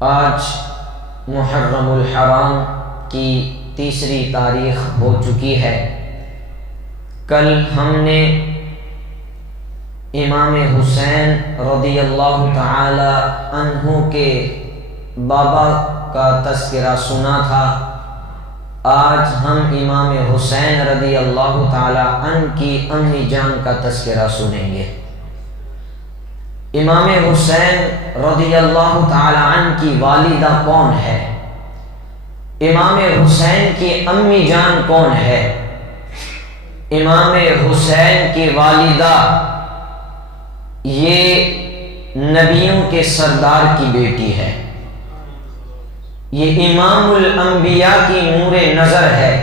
آج محرم الحرام کی تیسری تاریخ ہو چکی ہے۔ کل ہم نے امام حسین رضی اللہ تعالی عنہ کے بابا کا تذکرہ سنا تھا۔ آج ہم امام حسین رضی اللہ تعالی عنہ کی امی جان کا تذکرہ سنیں گے۔ امام حسین رضی اللہ تعالی عنہ کی والدہ کون ہے؟ امام حسین کی امی جان کون ہے؟ امام حسین کی والدہ یہ نبیوں کے سردار کی بیٹی ہے، یہ امام الانبیاء کی نور نظر ہے،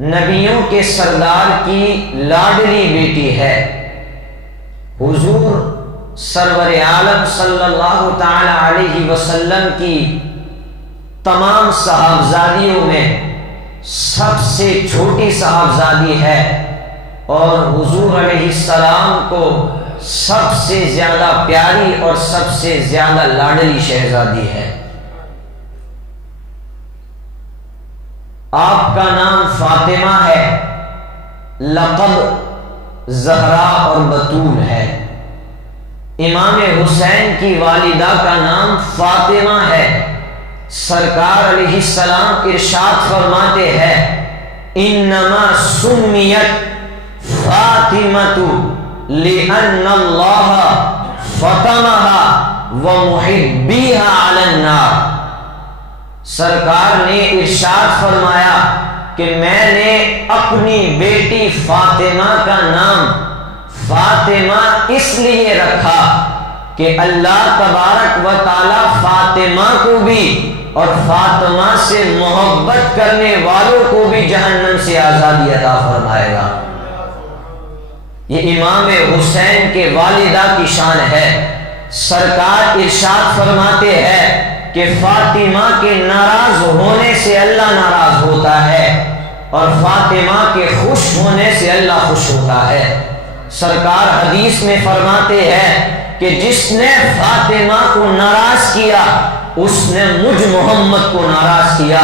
نبیوں کے سردار کی لاڈلی بیٹی ہے۔ حضور سرور عالم صلی اللہ تعالی علیہ وسلم کی تمام صاحبزادیوں میں سب سے چھوٹی صاحبزادی ہے اور حضور علیہ السلام کو سب سے زیادہ پیاری اور سب سے زیادہ لاڈلی شہزادی ہے۔ آپ کا نام فاطمہ ہے، لقب زہرا اور بتول ہے۔ امام حسین کی والدہ کا نام فاطمہ ہے۔ سرکار علیہ السلام ارشاد فرماتے ہیں انما سمیت فاطمۃ لأن اللہ فطمها ومحبیها علی النار۔ سرکار نے ارشاد فرمایا کہ میں نے اپنی بیٹی فاطمہ کا نام فاطمہ اس لیے رکھا کہ اللہ تبارک و تعالی فاطمہ کو بھی اور فاطمہ سے محبت کرنے والوں کو بھی جہنم سے آزادی عطا فرمائے گا۔ یہ امام حسین کے والدہ کی شان ہے۔ سرکار ارشاد فرماتے ہیں کہ فاطمہ کے ناراض ہونے سے اللہ ناراض ہوتا ہے اور فاطمہ کے خوش ہونے سے اللہ خوش ہوتا ہے۔ سرکار حدیث میں فرماتے ہیں کہ جس نے فاطمہ کو ناراض کیا اس نے مجھ محمد کو ناراض کیا،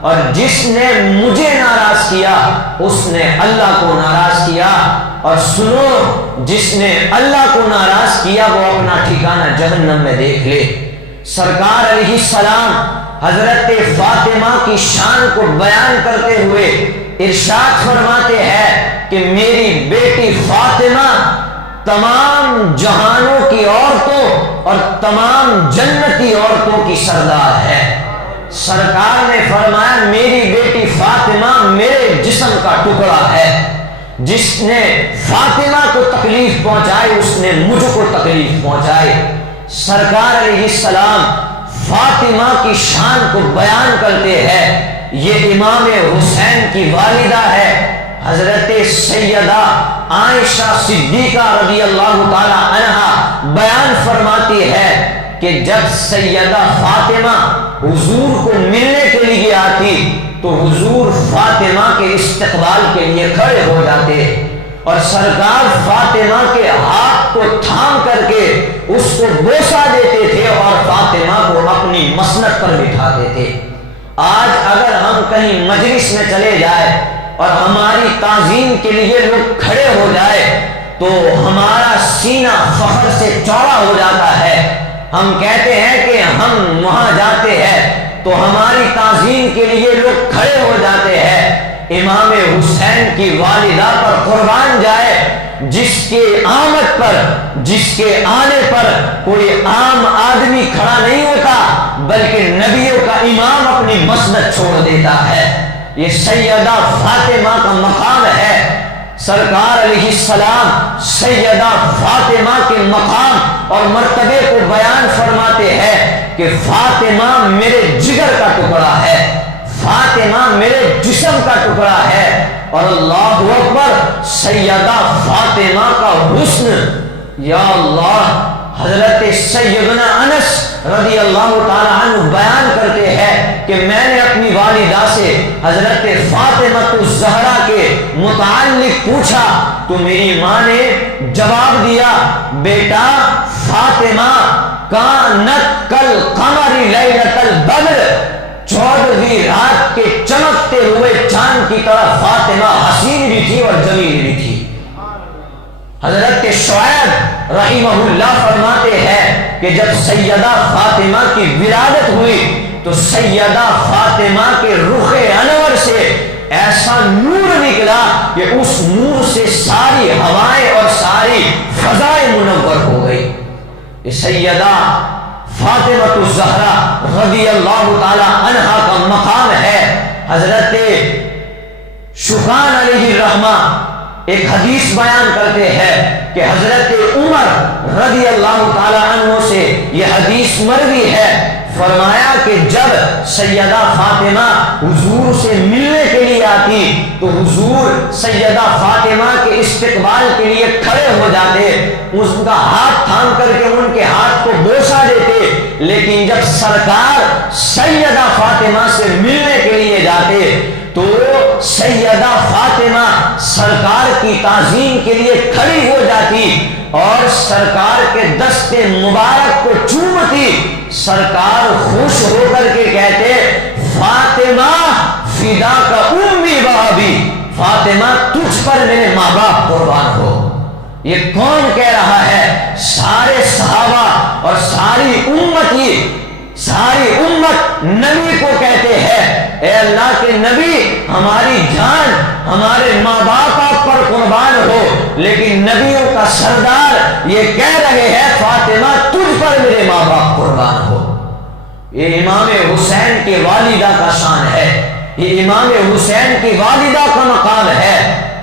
اور جس نے مجھے ناراض کیا اس نے اللہ کو ناراض کیا، اور سنو جس نے اللہ کو ناراض کیا وہ اپنا ٹھکانہ جہنم میں دیکھ لے۔ سرکار علیہ السلام حضرت فاطمہ کی شان کو بیان کرتے ہوئے ارشاد فرماتے ہیں کہ میری بیٹی فاطمہ تمام جہانوں کی عورتوں اور تمام جنتی عورتوں کی سردار ہے۔ سرکار نے فرمایا میری بیٹی فاطمہ میرے جسم کا ٹکڑا ہے، جس نے فاطمہ کو تکلیف پہنچائی اس نے مجھ کو تکلیف پہنچائی۔ سرکار علیہ السلام فاطمہ کی شان کو بیان کرتے ہیں، یہ امام حسین کی والدہ ہے حضرت سیدہ عائشہ صدیقہ رضی اللہ تعالی عنہا بیان فرماتی ہے کہ جب سیدہ فاطمہ حضور کو ملنے کے لیے آتی تو حضور فاطمہ کے استقبال کے لیے کھڑے ہو جاتے اور سرکار فاطمہ کے ہاتھ کو تھام کر کے اس کو بوسہ دیتے تھے اور فاطمہ کو اپنی مسند پر بٹھاتے تھے۔ آج اگر ہم کہیں مجلس میں چلے جائیں اور ہماری تعظیم کے لیے لوگ کھڑے ہو جائے تو ہمارا سینہ فخر سے چوڑا ہو جاتا ہے۔ ہم کہتے ہیں کہ ہم وہاں جاتے ہیں تو ہماری تعظیم کے لیے لوگ کھڑے ہو جاتے ہیں۔ امام حسین کی والدہ پر قربان جائے، جس کے آمد پر جس کے آنے پر کوئی عام آدمی کھڑا نہیں ہوتا بلکہ نبیوں کا امام اپنی مسند چھوڑ دیتا ہے۔ یہ سیدہ فاطمہ کا مقام ہے۔ سرکار علیہ السلام سیدہ فاطمہ کے مقام اور مرتبے کو بیان فرماتے ہیں کہ فاطمہ میرے جگر کا ٹکڑا ہے، فاطمہ میرے جسم کا ٹکڑا ہے، اور اللہ اکبر سیدہ فاطمہ کا حسن، یا اللہ حضرت سیدنا انس رضی اللہ تعالی عنہ بیان کرتے ہیں کہ میں نے اپنی والدہ سے حضرت فاطمہ الزہرا کے متعلق پوچھا تو میری ماں نے جواب دیا بیٹا فاطمہ کانت کل قمر لیلۃ البدر، 14ویں رات کے چمکتے ہوئے چاند کی طرح فاطمہ حسین بھی تھی اور جمیل بھی تھی۔ حضرت شعیب رحمہ اللہ فرماتے ہیں کہ جب سیدہ فاطمہ کی ولادت ہوئی تو سیدہ فاطمہ کے رخ انور سے ایسا نور نکلا کہ اس نور سے ساری ہوائیں اور ساری فضائیں منور ہو گئی۔ یہ سیدہ فاطمہ الزہرا رضی اللہ تعالی عنہا کا مقام ہے۔ حضرت شوکان علیہ الرحمہ ایک حدیث بیان کرتے ہیں کہ حضرت عمر رضی اللہ تعالی عنہ سے یہ حدیث مروی ہے، فرمایا کہ جب سیدہ فاطمہ حضور سے ملنے کے لیے آتی تو حضور سیدہ فاطمہ کے استقبال کے لیے کھڑے ہو جاتے، اس کا ہاتھ تھام کر کے ان کے ہاتھ کو بوسہ دیتے، لیکن جب سرکار سیدہ فاطمہ سے ملنے کے لیے جاتے تو سیدہ فاطمہ سرکار کی تعظیم کے لیے کھڑی ہو جاتی اور سرکار کے دست مبارک کو چومتی۔ سرکار خوش ہو کر کے کہتے فاطمہ فدا کا امی و ابی، فاطمہ تجھ پر میرے ماں باپ قربان ہو۔ یہ کون کہہ رہا ہے؟ سارے صحابہ اور ساری امت، یہ ساری امت نبی کو کہتے ہیں اے اللہ کے نبی ہماری جان ہمارے ماں باپ آپ پر قربان ہو، لیکن نبیوں کا سردار یہ کہہ رہے ہیں فاطمہ تجھ پر میرے ماں باپ قربان ہو۔ یہ امام حسین کے والدہ کا شان ہے، یہ امام حسین کی والدہ کا مقام ہے۔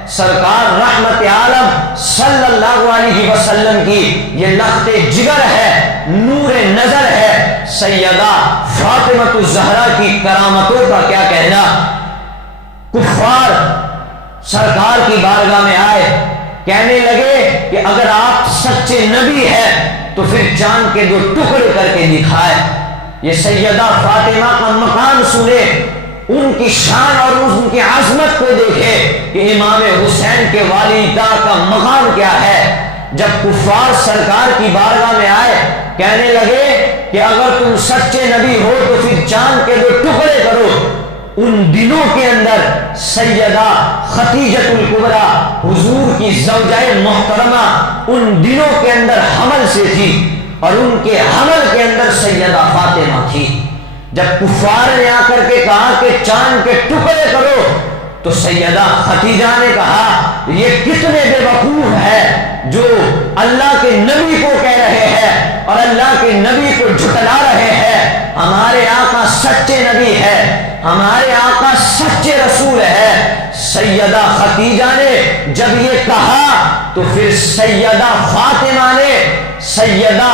سرکار رحمت عالم صلی اللہ علیہ وسلم کی یہ لخت جگر ہے، نور نظر ہے۔ سیدہ فاطمہ الزہرا کی کرامتوں کا کیا کہنا؟ کفار سرکار کی بارگاہ میں آئے، کہنے لگے کہ اگر آپ سچے نبی ہیں تو پھر چاند کے 2 ٹکڑے کر کے دکھائے۔ یہ سیدہ فاطمہ کا مقام سنے، ان کی شان اور ان کی عظمت کو دیکھے کہ امام حسین کے والدہ کا مقام کیا ہے۔ جب کفار سرکار کی بارگاہ میں آئے، کہنے لگے کہ اگر تم سچے نبی ہو تو پھر چاند کے 2 ٹکڑے کرو۔ ان دنوں کے اندر سیدہ خدیجہ الکبریٰ حضور کی زوجہ محترمہ ان دنوں کے اندر حمل سے تھی اور ان کے حمل کے اندر سیدہ فاطمہ تھی۔ جب کفار نے آ کر کے کہا کہ چاند کے ٹکڑے کرو تو سیدہ خدیجہ نے کہا یہ کتنے بے وقوف ہے جو اللہ کے نبی کو کہہ رہے ہیں اور اللہ کے نبی کو جھٹلا رہے ہیں۔ ہمارے آقا سچے نبی ہے، ہمارے آقا سچے رسول ہے۔ سیدہ خدیجہ نے جب یہ کہا تو پھر سیدہ فاطمہ نے سیدہ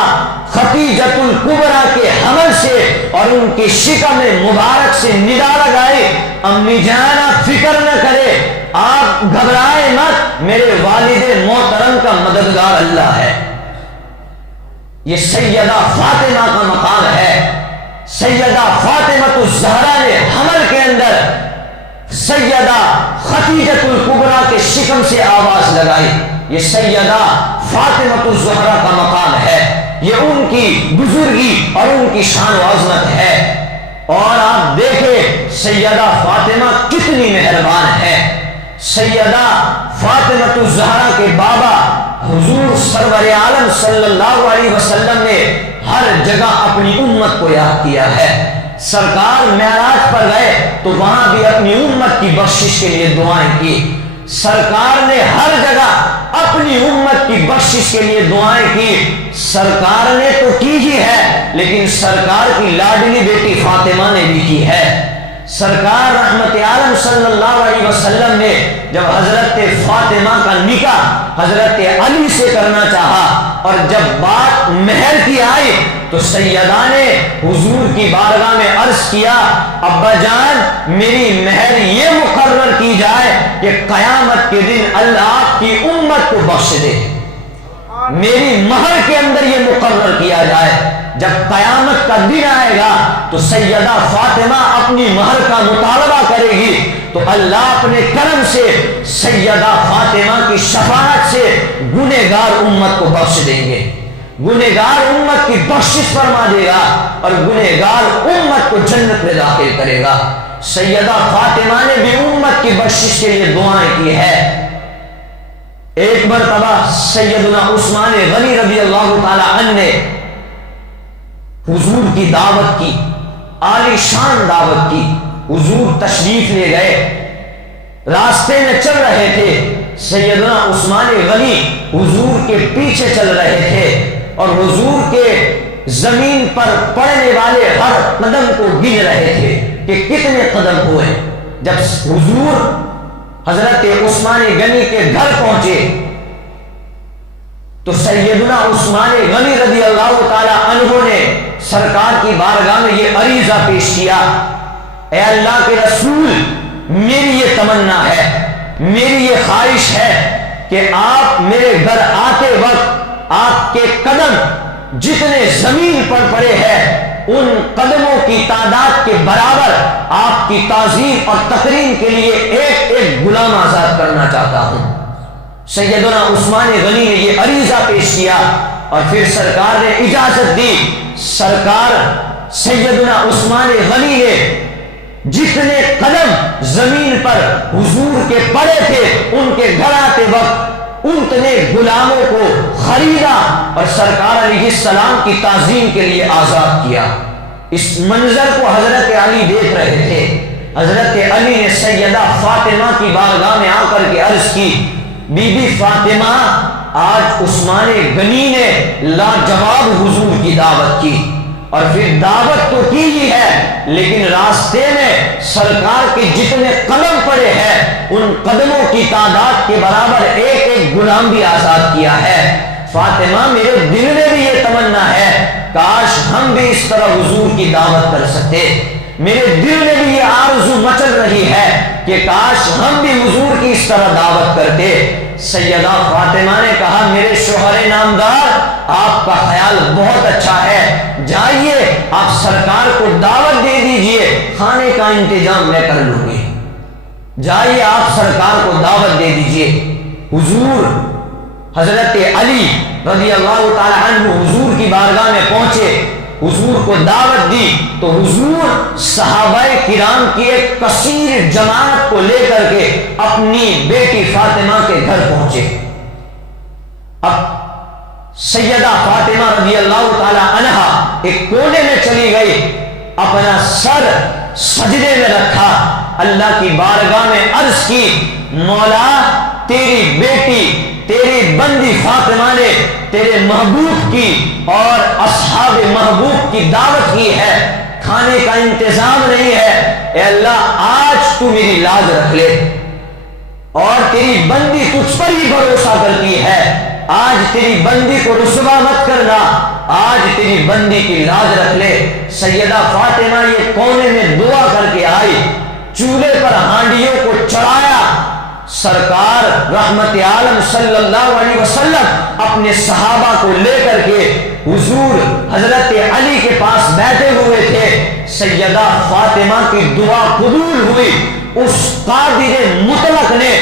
خدیجہ الکبریٰ کے حمل سے اور ان کی شکم مبارک سے ندا لگائی، امی جان آپ فکر نہ کرے، آپ گھبرائے مت، میرے والد محترم کا مددگار اللہ ہے۔ یہ سیدہ فاطمہ کا مقام ہے۔ سیدہ فاطمہ الزہرا نے حمل کے اندر سیدہ خدیجہ الکبریٰ کے شکم سے آواز لگائی۔ یہ سیدہ فاطمہ الزہرا کا مقام ہے، یہ ان کی بزرگی اور ان کی شان و عظمت ہے۔ اور آپ دیکھیں سیدہ فاطمہ کتنی مہربان ہے۔ سیدہ فاطمہ الزہرا کے بابا حضور سرور عالم صلی اللہ علیہ وسلم نے ہر جگہ اپنی امت کو یاد کیا ہے۔ سرکار معراج پر گئے تو وہاں بھی اپنی امت کی بخشش کے لیے دعائیں کی۔ سرکار نے ہر جگہ اپنی امت کی بخشش کے لیے دعائیں کی۔ سرکار نے تو کی ہی ہے، لیکن سرکار کی لاڈلی بیٹی فاطمہ نے بھی کی ہے۔ سرکار رحمت عالم صلی اللہ علیہ وسلم نے جب حضرت فاطمہ کا نکاح حضرت علی سے کرنا چاہا اور جب بات مہر کی آئی تو سیدہ نے حضور کی بارگاہ میں عرض کیا ابا جان میری مہر یہ مقرر کی جائے کہ قیامت کے دن اللہ آپ کی امت کو بخش دے۔ میری مہر کے اندر یہ مقرر کیا جائے جب قیامت کا دن آئے گا تو سیدہ فاطمہ اپنی مہر کا مطالبہ کرے گی تو اللہ اپنے کرم سے سیدہ فاطمہ کی شفاعت سے گنہگار امت کو بخش دیں گے۔ گنہگار امت کی بخشش فرما دے گا اور گنہگار امت کو جنت میں داخل کرے گا۔ سیدہ فاطمہ نے بھی امت کی بخشش کے لیے دعائیں کی ہے۔ ایک مرتبہ سیدنا عثمان غنی رضی اللہ تعالی عنہ نے حضور کی دعوت کی، عالی شان دعوت کی۔ حضور تشریف لے گئے، راستے میں چل رہے تھے، سیدنا عثمان غنی حضور کے پیچھے چل رہے تھے اور حضور کے زمین پر پڑنے والے ہر قدم کو گن رہے تھے کہ کتنے قدم ہوئے۔ جب حضور حضرت عثمان غنی کے گھر پہنچے تو سیدنا عثمان غنی رضی اللہ تعالی عنہ نے سرکار کی بارگاہ میں یہ عریضہ پیش کیا، اے اللہ کے رسول، میری یہ تمنا ہے، میری یہ خواہش ہے کہ آپ میرے گھر آتے وقت آپ کے قدم جتنے زمین پر پڑے ہیں ان قدموں کی تعداد کے برابر آپ کی تعظیم اور تکریم کے لیے ایک ایک غلام آزاد کرنا چاہتا ہوں۔ سیدنا عثمان غنی نے یہ عریضہ پیش کیا اور پھر سرکار نے اجازت دی۔ سرکار سیدنا عثمان غنی نے جتنے قدم زمین پر حضور کے پڑے تھے ان کے گھر آتے وقت اتنے غلاموں کو خریدا اور سرکار علیہ السلام کی تعظیم کے لیے آزاد کیا۔ اس منظر کو حضرت علی دیکھ رہے تھے۔ حضرت علی نے سیدہ فاطمہ کی بارگاہ میں آ کر کے عرض کی، بی بی فاطمہ، آج عثمان غنی نے لاجواب حضور کی دعوت کی، اور پھر دعوت تو کی ہی ہے لیکن راستے میں سرکار کے جتنے قدم پڑے ہیں ان قدموں کی تعداد کے برابر ایک ایک غلام بھی آزاد کیا ہے۔ فاطمہ، میرے دل میں بھی یہ تمنا ہے کاش ہم بھی اس طرح حضور کی دعوت کر سکتے۔ میرے دل میں بھی یہ آرزو مچل رہی ہے کہ کاش ہم بھی حضور کی اس طرح دعوت کرتے۔ سیدہ فاطمہ نے کہا، میرے شوہر نامدار، آپ کا خیال بہت اچھا ہے، جائیے آپ سرکار کو دعوت دے دیجئے، کھانے کا انتظام میں کر لوں گی۔ جائیے آپ سرکار کو دعوت دے دیجئے۔ حضور حضرت علی رضی اللہ تعالی عنہ حضور کی بارگاہ میں پہنچے، حضور کو دعوت دی تو حضور صحابہ کرام کی ایک کثیر جماعت کو لے کر کے اپنی بیٹی فاطمہ کے گھر پہنچے۔ اب سیدہ فاطمہ رضی اللہ تعالی عنہا ایک کونے میں چلی گئی، اپنا سر سجدے میں رکھا، اللہ کی بارگاہ میں عرض کی، مولا تیری بیٹی تیری بندی فاطمہ نے تیرے محبوب کی اور اصحاب محبوب کی دعوت کی ہے، کھانے کا انتظام نہیں ہے، اے اللہ آج تو میری لاج رکھ لے، اور تیری بندی تجھ پر ہی بھروسہ کرتی ہے، آج تیری بندی کو رسوا مت کرنا، آج تیری بندی کی لاج رکھ لے۔ سیدہ فاطمہ یہ کونے میں دعا کر کے آئی، چولہے پر ہانڈیوں کو چڑھایا، سرکار رحمت عالم صلی اللہ علیہ وسلم اپنے صحابہ کو لے کر کے حضور حضرت علی کے پاس بیٹھے ہوئے تھے۔ سیدہ فاطمہ کی دعا قبول ہوئی، اس قادر مطلق نے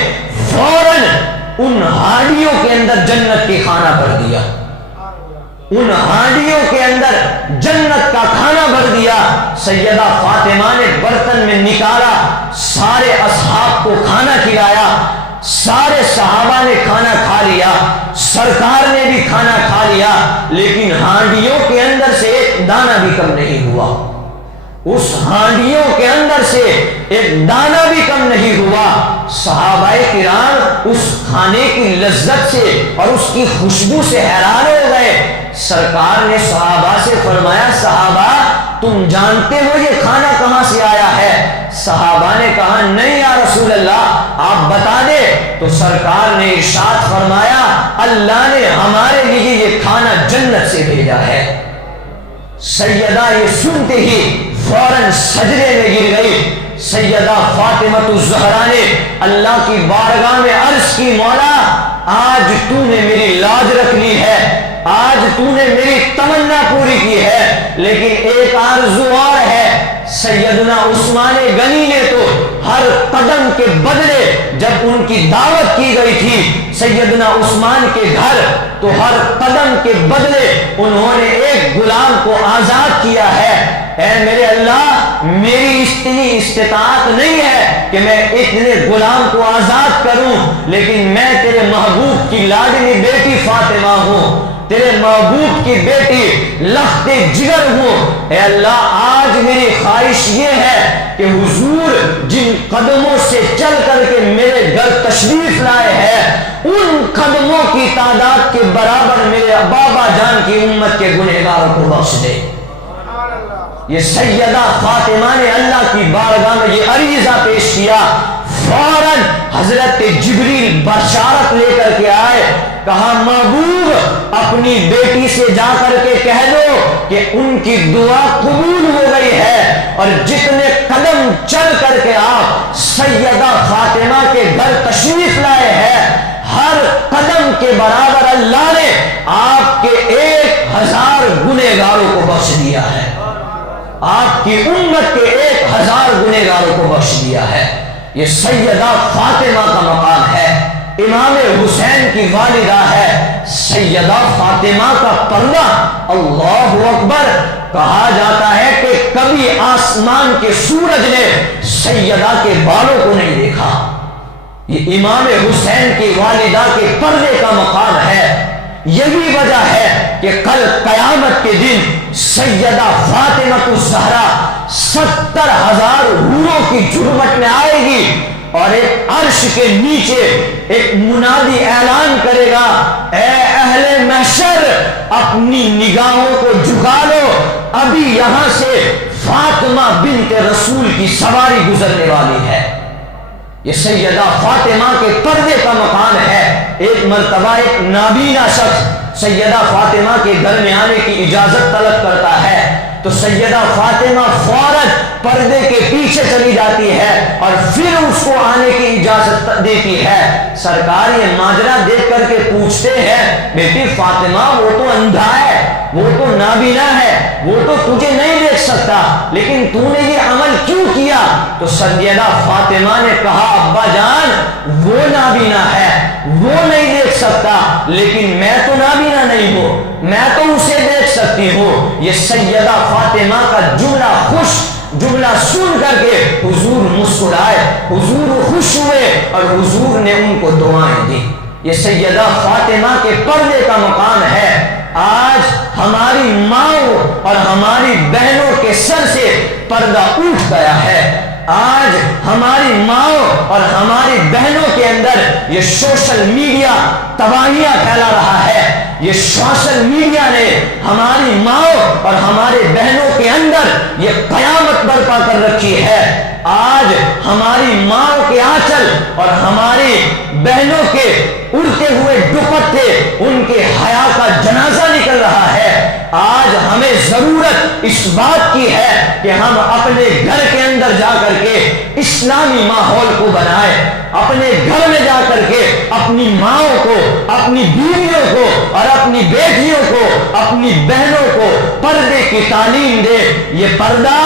فوراً ان ہانڈیوں کے اندر جنت کے کھانا بھر دیا، ان ہانڈیوں کے اندر جنت کا کھانا بھر دیا۔ سیدہ فاطمہ نے برتن میں نکالا، سارے اصحاب کو کھانا کھلایا، سارے صحابہ نے کھانا کھا لیا، سرکار نے بھی کھانا کھا لیا، لیکن ہانڈیوں کے اندر سے ایک دانہ بھی کم نہیں ہوا، اس ہانڈیوں کے اندر سے ایک دانہ بھی کم نہیں ہوا۔ صحابہ کرام اس کھانے کی لذت سے اور اس کی خوشبو سے حیران ہو گئے۔ سرکار نے صحابہ سے فرمایا، صحابہ تم جانتے ہو یہ کھانا کہاں سے آیا ہے؟ صحابہ نے کہا، نہیں یا رسول اللہ آپ بتا دے۔ تو سرکار نے ارشاد فرمایا، اللہ نے ہمارے لیے یہ کھانا جنت سے بھیجا ہے۔ سیدہ یہ سنتے ہی فوراً سجدے میں گر گئی۔ سیدہ فاطمہ الزہرا نے اللہ کی بارگاہ میں عرض کی، مولا آج تو نے میری لاج رکھ لی ہے، آج تو نے میری تمنا پوری کی ہے، لیکن ایک آرزو اور ہے۔ سیدنا عثمان غنی نے تو ہر قدم کے بدلے جب ان کی دعوت کی گئی تھی سیدنا عثمان کے گھر تو ہر قدم کے بدلے انہوں نے ایک غلام کو آزاد کیا ہے۔ اے میرے اللہ، میری اتنی استطاعت نہیں ہے کہ میں اتنے غلام کو آزاد کروں، لیکن میں تیرے محبوب کی لاڈلی بیٹی فاطمہ ہوں، تیرے محبوب کی بیٹی لخت جگر ہوں۔ اے اللہ، آج میری خواہش یہ ہے کہ حضور جن قدموں سے چل کر کے میرے گھر تشریف لائے ہیں ان قدموں کی تعداد کے برابر میرے بابا جان کی امت کے گنہگاروں کو بخش دے۔ یہ سیدہ فاطمہ نے اللہ کی بارگاہ میں یہ عریضہ پیش کیا، فوراً حضرت جبریل بشارت لے کر کے آئے، کہا محبوب اپنی بیٹی سے جا کر کے کہہ دو کہ ان کی دعا قبول ہو گئی ہے، اور جتنے قدم چل کر کے آپ سیدہ فاطمہ کے گھر تشریف لائے ہیں ہر قدم کے برابر اللہ نے آپ کے 1000 گنہگاروں کو بخش دیا ہے، آپ کی امت کے 1000 گنہگاروں کو بخش دیا ہے۔ یہ سیدہ فاطمہ کا مقام ہے، امام حسین کی والدہ ہے سیدہ فاطمہ کا پردہ، اللہ اکبر، کہا جاتا ہے کہ کبھی آسمان کے سورج نے سیدہ کے بالوں کو نہیں دیکھا۔ یہ امام حسین کی والدہ کے پردے کا مقام ہے۔ یہی وجہ ہے کہ کل قیامت کے دن سیدہ فاطمہ الزہرا 70,000 حوروں کی جھرمٹ میں آئے گی، اور ایک عرش کے نیچے ایک منادی اعلان کرے گا، اے اہل محشر اپنی نگاہوں کو جھکا لو، ابھی یہاں سے فاطمہ بنت رسول کی سواری گزرنے والی ہے۔ یہ سیدہ فاطمہ کے پردے کا مقام ہے۔ ایک مرتبہ ایک نابینا شخص سیدہ فاطمہ کے گھر میں آنے کی اجازت طلب کرتا ہے تو سیدہ فاطمہ فوراً پردے کے پیچھے چلی جاتی ہے اور پھر اس کو آنے کی اجازت دیتی ہے۔ سرکار یہ ماجرا دیکھ کر کے پوچھتے ہیں، بیٹی فاطمہ وہ تو اندھا ہے، وہ تو نابینا ہے، وہ تو تجھے نہیں دیکھ سکتا، لیکن تو نے یہ عمل کیوں کیا؟ تو سیدہ فاطمہ نے کہا، ابا جان وہ نابینا ہے، وہ نہیں دیکھ سکتا، لیکن میں تو نابینا نہیں ہوں، میں تو اسے دیکھ سکتی ہوں۔ یہ سیدہ فاطمہ کا جملہ سن کر کے حضور مسکرائے، حضور خوش ہوئے اور حضور نے ان کو دعائیں دی۔ یہ سیدہ فاطمہ کے پردے کا مقام ہے۔ آج ہماری ماؤں اور ہماری بہنوں کے سر سے پردہ اٹھ گیا ہے۔ آج ہماری ماؤں اور ہماری بہنوں کے اندر یہ سوشل میڈیا تباہیاں پھیلا رہا ہے۔ یہ سوشل میڈیا نے ہماری ماؤں اور ہمارے بہنوں کے اندر یہ قیامت برپا کر رکھی ہے۔ آج ہماری ماؤں کے آنچل اور ہماری بہنوں کے اڑتے ہوئے دوپٹے ان کے حیا کا جنازہ نکل رہا ہے۔ آج ہمیں ضرورت اس بات کی ہے کہ ہم اپنے گھر کے اندر جا کر کے اسلامی ماحول کو بنائیں، اپنے گھر میں جا کر کے اپنی ماؤں کو، اپنی بیویوں کو اور اپنی بیٹیوں کو، اپنی بہنوں کو پردے کی تعلیم دے۔ یہ پردہ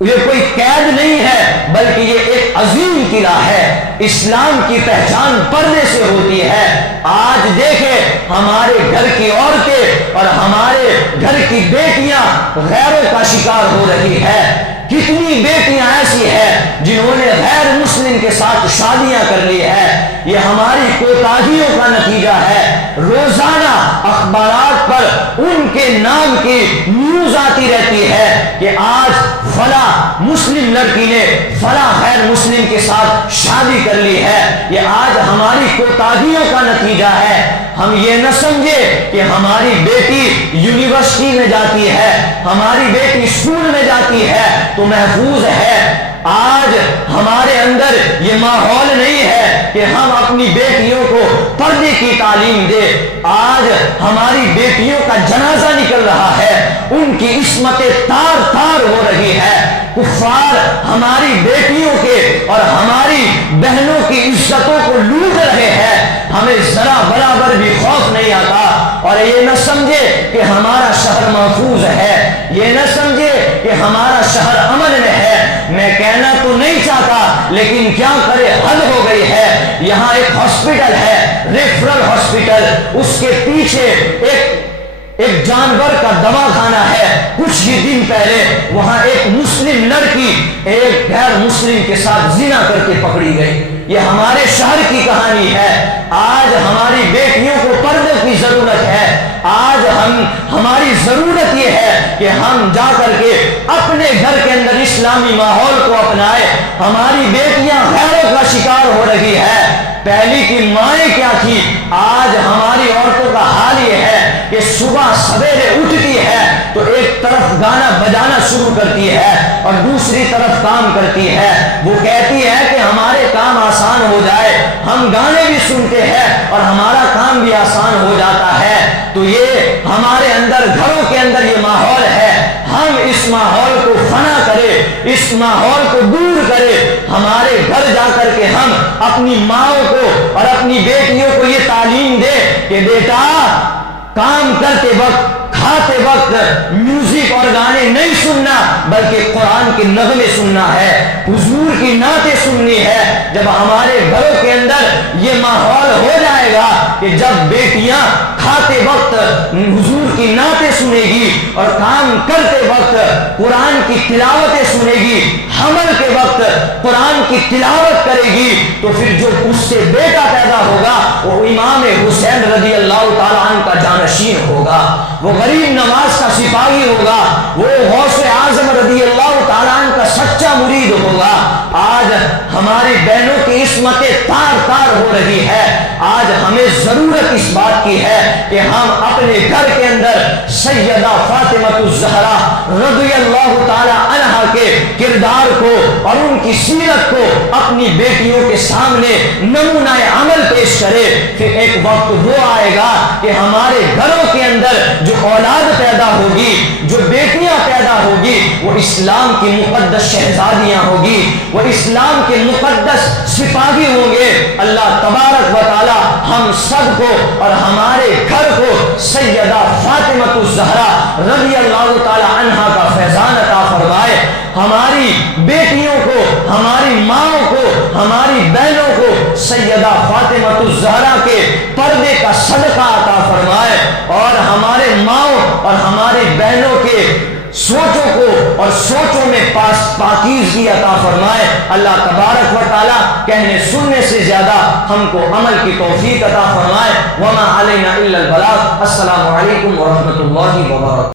یہ کوئی قید نہیں ہے بلکہ یہ ایک عظیم قلعہ ہے۔ اسلام کی پہچان پردے سے ہوتی ہے۔ آج دیکھیں ہمارے گھر کی عورتیں اور ہمارے گھر کی بیٹیاں غیروں کا شکار ہو رہی ہے۔ کتنی بیٹیاں ایسی ہیں جنہوں نے غیر مسلم کے ساتھ شادیاں کر لی ہے۔ یہ ہماری کوتاہیوں کا نتیجہ ہے۔ روزانہ اخبارات پر ان کے نام کی نیوز آتی رہتی ہے کہ آج فلاں مسلم لڑکی نے فلاں غیر مسلم کے ساتھ شادی کر لی ہے۔ یہ آج ہماری کوتاہیوں کا نتیجہ ہے۔ ہم یہ نہ سمجھے کہ ہماری بیٹی یونیورسٹی میں جاتی ہے، ہماری بیٹی اسکول میں جاتی ہے تو محفوظ ہے۔ آج ہمارے اندر یہ ماحول نہیں ہے کہ ہم اپنی بیٹیوں کو پردے کی تعلیم دے۔ آج ہماری بیٹیوں کا جنازہ نکل رہا ہے، ان کی عصمتیں تار تار ہو رہی ہے۔ کفار ہماری بیٹیوں کے اور ہماری بہنوں کی عزتوں کو لوٹ رہے ہیں، ہمیں ذرا برابر بھی خوف نہیں آتا۔ اور یہ نہ سمجھے کہ ہمارا شہر محفوظ ہے، یہ نہ سمجھے کہ ہمارا شہر امن میں ہے، میں کہنا تو نہیں چاہتا لیکن کیا کرے، حد ہو گئی ہے۔ یہاں ایک ہاسپٹل ہے، ریفرل ہاسپٹل، اس کے پیچھے ایک جانور کا دوا خانہ ہے۔ کچھ ہی دن پہلے وہاں ایک مسلم لڑکی ایک غیر مسلم کے ساتھ زنا کر کے پکڑی گئی۔ یہ ہمارے شہر کی کہانی ہے۔ آج ہماری بیٹیوں کو پردے کی ضرورت ہے۔ آج ہماری ضرورت یہ ہے کہ ہم جا کر کے اپنے گھر کے اندر اسلامی ماحول کو اپنائے۔ ہماری بیٹیاں غیروں کا شکار ہو رہی ہے۔ پہلی کی مائیں کیا تھی، آج ہماری عورتوں کا حال یہ ہے کہ صبح سویرے اٹھتی ہے تو ایک طرف گانا بجانا شروع کرتی ہے اور دوسری طرف کام کرتی ہے۔ وہ کہتی ہے کہ ہمارے کام آسان ہو جائے، ہم گانے بھی سنتے ہیں اور ہمارا کام بھی آسان ہو جاتا ہے۔ تو یہ ہمارے اندر، گھروں کے اندر یہ ماحول ہے، ہم اس ماحول کو فنا کریں، اس ماحول کو دور کریں۔ ہمارے گھر جا کر کے ہم اپنی ماؤں کو اور اپنی بیٹیوں کو یہ تعلیم دے کہ بیٹا کام کرتے وقت، کھاتے وقت میوزک اور گانے نہیں سننا بلکہ قرآن کے نغمے سننا ہے، حضور کی نعتیں سننی ہے۔ جب ہمارے گھروں کے اندر یہ ماحول ہو جائے گا کہ جب بیٹیاں کھاتے وقت حضور کی نعتیں سنے گی اور کام کرتے وقت قرآن کی تلاوتیں سنے گی، حمل کے وقت قرآن کی تلاوت کرے گی، تو پھر جو اس سے بیٹا پیدا ہوگا وہ امام حسین رضی اللہ تعالیٰ عنہ کا جانشین ہوگا، وہ غریب نواز کا سپاہی ہوگا، وہ غوث اعظم رضی اللہ تعالیٰ عنہ کا سچا مرید ہوگا۔ آج ہماری بہنوں کی عصمتیں تار تار ہو رہی ہے۔ آج ہمیں ضرورت اس بات کی ہے کہ ہم اپنے گھر کے اندر سیدہ فاطمہ الزہرا رضی اللہ تعالیٰ عنہا کے کردار کو اور ان کی سیرت کو اپنی بیٹیوں کے سامنے نمونہ عمل پیش کرے۔ پھر ایک وقت وہ آئے گا کہ ہمارے گھروں کے اندر جو اولاد پیدا ہوگی، جو بیٹیاں پیدا ہوگی، وہ اسلام کی مقدس شہزادیاں ہوگی، وہ اسلام کے مقدس سپاہی ہوں گے۔ اللہ تبارک و تعالی ہم سب کو اور ہمارے گھر کو سیدہ فاطمہ الزہرا رضی اللہ تعالی عنہا کا فیضان عطا فرمائے۔ ہماری بیٹیوں کو، ہماری ماؤں کو، ہماری بہنوں کو سیدہ فاطمہ الزہرا کے پردے کا صدقہ عطا فرمائے اور ہمارے ماؤں اور ہماری بہنوں کے سوچوں کو اور سوچوں میں پاکیزگی عطا فرمائے۔ اللہ تبارک و تعالی کہنے سننے سے زیادہ ہم کو عمل کی توفیق عطا فرمائے۔ وما علینا الا البلاغ۔ السلام علیکم ورحمۃ اللہ وبرکاتہ۔